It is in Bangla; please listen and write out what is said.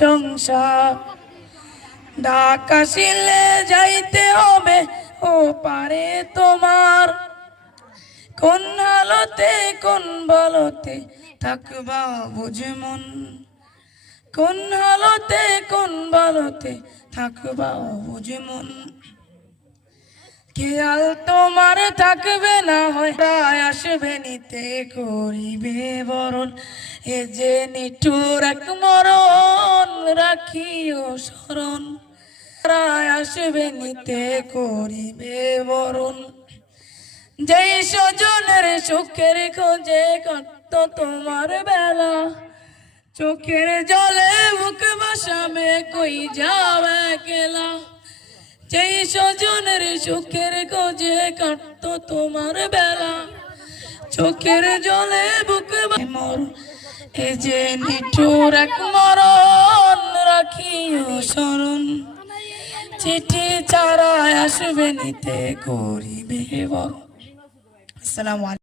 সংসার ঢাকা শিলে যাইতে হবে ও পারে তোমার। কোন হালতে কোন বলতে থাকবা বুঝে মন, কোন হালতে কোন বলতে থাকবা বুঝে মন। খেয়াল তোমার থাকবে না হয় আসবে নিতে করিবে বরণ। এ যে নিঠুর এক মরণ রাখিও স্মরণ, আসবে নিতে করিবে বরণ। যেই স্বজনের সুখের খোঁজে কাটতো তোমার বেলা, চোখের জলে মুখ ভাসাবে কই যাবে একলা। যেই স্বজনের সুখের খোঁজে কাটতো তোমার বেলা, চোখের জলে বুক মর। এ যে নিঠুর এক মরণ রাখিও স্মরণ। চিঠি ছাড়া আসবে নিতে করিবে বরণ। আসসালামু আলাইকুম।